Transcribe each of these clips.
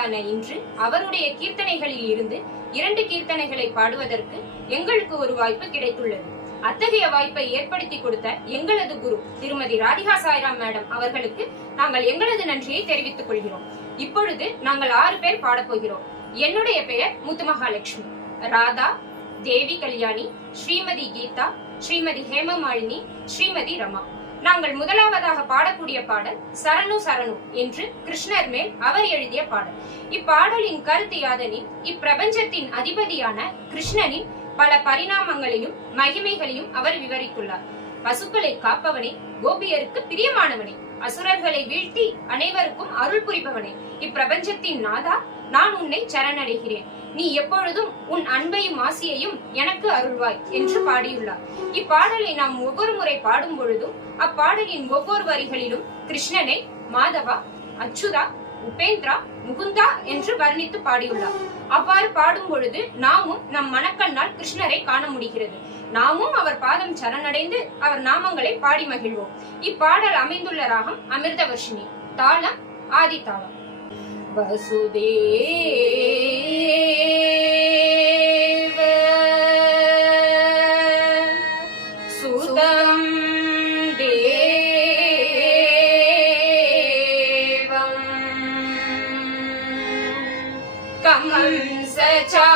நாளான இன்று அவருடைய கீர்த்தனைகளில் இருந்து 2 கீர்த்தனைகளை பாடுவதற்கு எங்களுக்கு ஒரு வாய்ப்பு கிடைத்துள்ளது. அத்தகைய வாய்ப்பை ஏற்படுத்தி கொடுத்த எங்களது குரு திருமதி ராதிகா சாய்ராம் மேடம் அவர்களுக்கு நாங்கள் எங்களது நன்றியை தெரிவித்துக் கொள்கிறோம். இப்பொழுது நாங்கள் 6 பேர் பாடப்போகிறோம். என்னுடைய பெயர் முத்துமகாலட்சுமி. ராதா, தேவி கல்யாணி, ஸ்ரீமதி கீதா, ஸ்ரீமதி ஹேமமாலினி, ஸ்ரீமதி ரமா. நாங்கள் முதலாவதாக பாடக்கூடிய பாடல் சரணு சரணு என்று கிருஷ்ணர் மேல் அவர் எழுதிய பாடல். இப்பாடலின் கருத்து யாதெனில், இப்பிரபஞ்சத்தின் அதிபதியான கிருஷ்ணனின் பல பரிணாமங்களையும் மகிமைகளையும் அவர் விவரித்துள்ளார். பசுக்களை காப்பவனே, கோபியருக்கு பிரியமானவனே, அசுரர்களை வீழ்த்தி அனைவருக்கும் அருள் புரிபவனே, இப்பிரபஞ்சத்தின் நாதா, நான் உன்னை சரணடைகிறேன். நீ எப்பொழுதும் உன் அன்பையும் ஆசியையும் எனக்கு அருள்வாய் என்று பாடியுள்ளார். இப்பாடலை நாம் ஒவ்வொரு முறை பாடும் பொழுதும் அப்பாடலின் ஒவ்வொரு வரிகளிலும் கிருஷ்ணனை மாதவா, அச்சுதா, உபேந்திரா, முகுந்தா என்று வர்ணித்து பாடியுள்ளார். அவ்வாறு பாடும் பொழுது நாமும் நம் மனக்கண்ணால் கிருஷ்ணரை காண முடிகிறது. நாமும் அவர் பாதம் சரணடைந்து அவர் நாமங்களை பாடி மகிழ்வோம். இப்பாடல் அமைந்துள்ள ராகம் அமிர்தவர்ஷினி, தாளம் ஆதி தாளம். வசுதேவ சுதம் தேவம் கம்சசா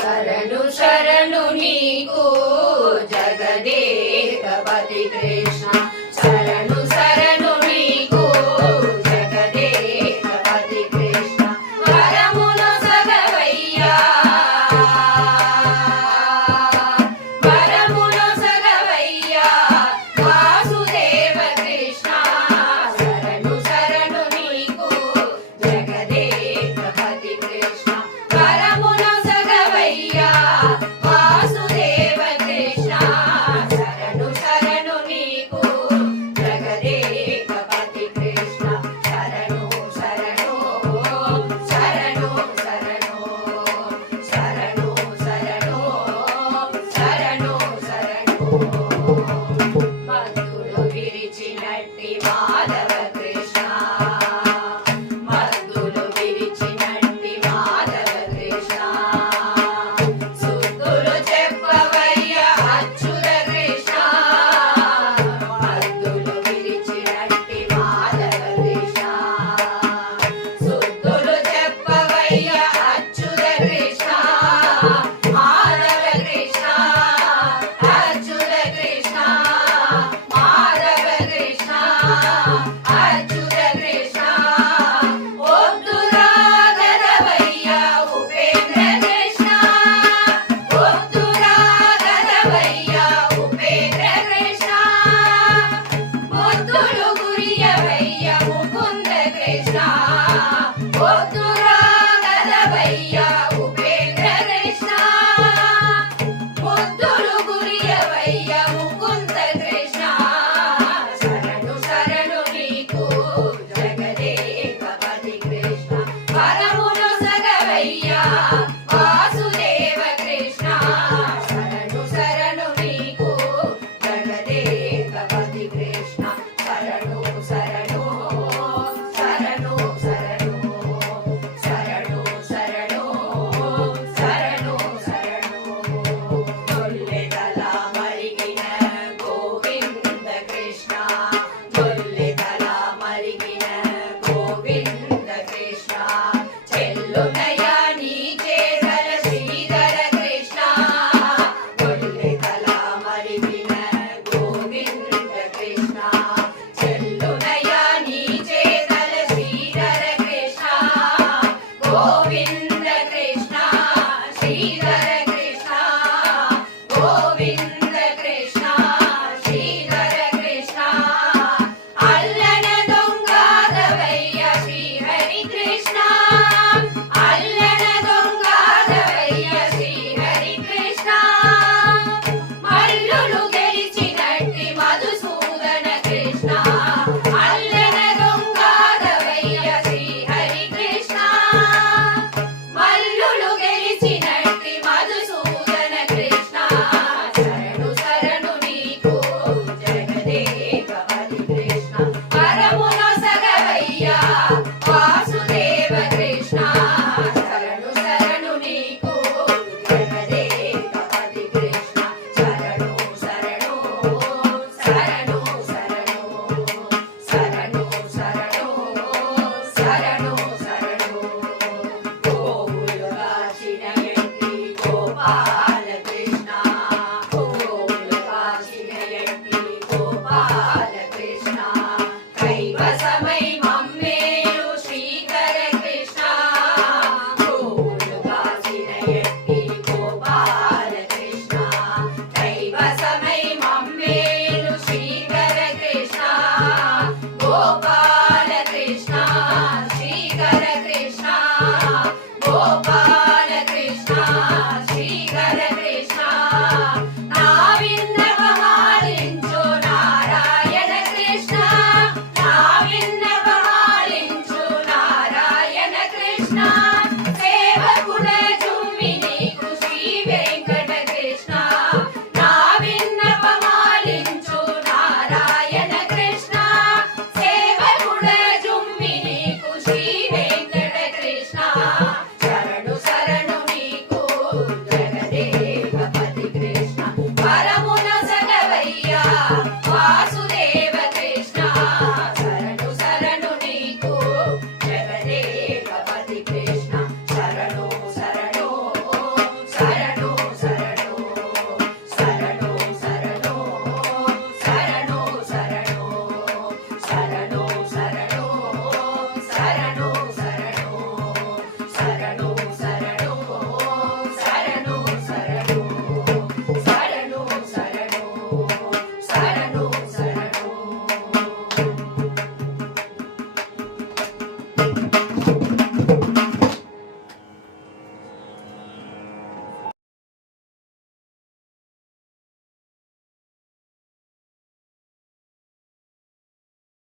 శరణు శరణు నీకు జగదేకపతి కృష్ణ, శరణు శరణు నీకు జగదేకపతి కృష్ణ, వరమును సగవయ్యా, వరమును సగవయ్యా వాసుదేవ కృష్ణ, శరణు శరణు నీకు జగదేకపతి కృష్ణ, వరమును వాసుదేవ కృష్ణ, శరణు శరణు నీకు జగదేకపతి కృష్ణ, శరణు శరణు శరణు శరణు శరణు శరణు శరణు శరణు. మధులు విరిచినట్టి మాధవ కృష్ణ, మధులు విరిచినట్టి మాధవ కృష్ణ, ಗೋಪಾಲ